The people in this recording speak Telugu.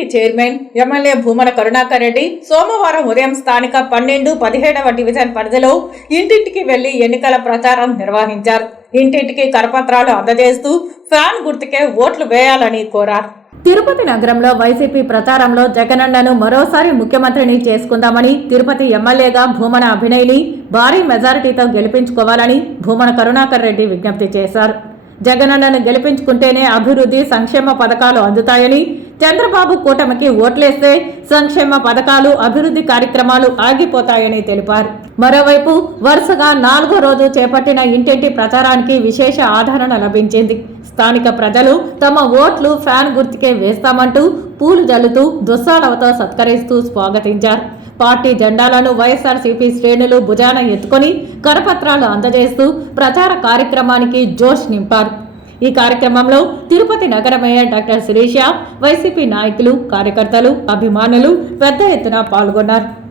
ఇంటింటి చైర్మన్ ఎమ్మెల్యే భూమన కరుణాకర్ రెడ్డి సోమవారం ఉదయం స్థానిక 12-17వ డివిజన్ పరిధిలో ఇంటింటికి వెళ్లి ఎన్నికల ప్రచారం నిర్వహించారు. ఇంటింటికి కరపత్రాలు అందజేస్తూ ఫ్యాన్ గుర్తుకే ఓట్లు వేయాలని కోరారు. తిరుపతి నగరంలో వైసీపీ ప్రచారంలో జగనన్నను మరోసారి ముఖ్యమంత్రిని చేసుకుందామని, తిరుపతి ఎమ్మెల్యేగా భూమన అభినయ్ని భారీ మెజారిటీతో గెలిపించుకోవాలని భూమన కరుణాకర్ రెడ్డి విజ్ఞప్తి చేశారు. జగనన్నను గెలిపించుకుంటేనే అభివృద్ధి, సంక్షేమ పథకాలు అందుతాయని, చంద్రబాబు కూటమికి ఓట్లేస్తే సంక్షేమ పథకాలు, అభివృద్ధి కార్యక్రమాలు ఆగిపోతాయని తెలిపారు. మరోవైపు వరుసగా 4వ రోజు చేపట్టిన ఇంటింటి ప్రచారానికి విశేష ఆదరణ లభించింది. స్థానిక ప్రజలు తమ ఓట్లు ఫ్యాన్ గుర్తుకే వేస్తామంటూ పూలు జల్లుతూ దుస్సాలవతో సత్కరిస్తూ స్వాగతించారు. పార్టీ జెండాలను వైఎస్ఆర్సీపీ శ్రేణులు భుజాన ఎత్తుకొని కరపత్రాలు అందజేస్తూ ప్రచార కార్యక్రమానికి జోష్ నింపారు. ఈ కార్యక్రమంలో తిరుపతి నగర మేయర్ డాక్టర్ శిరీష, వైసీపీ నాయకులు, కార్యకర్తలు, అభిమానులు పెద్ద ఎత్తున పాల్గొన్నారు.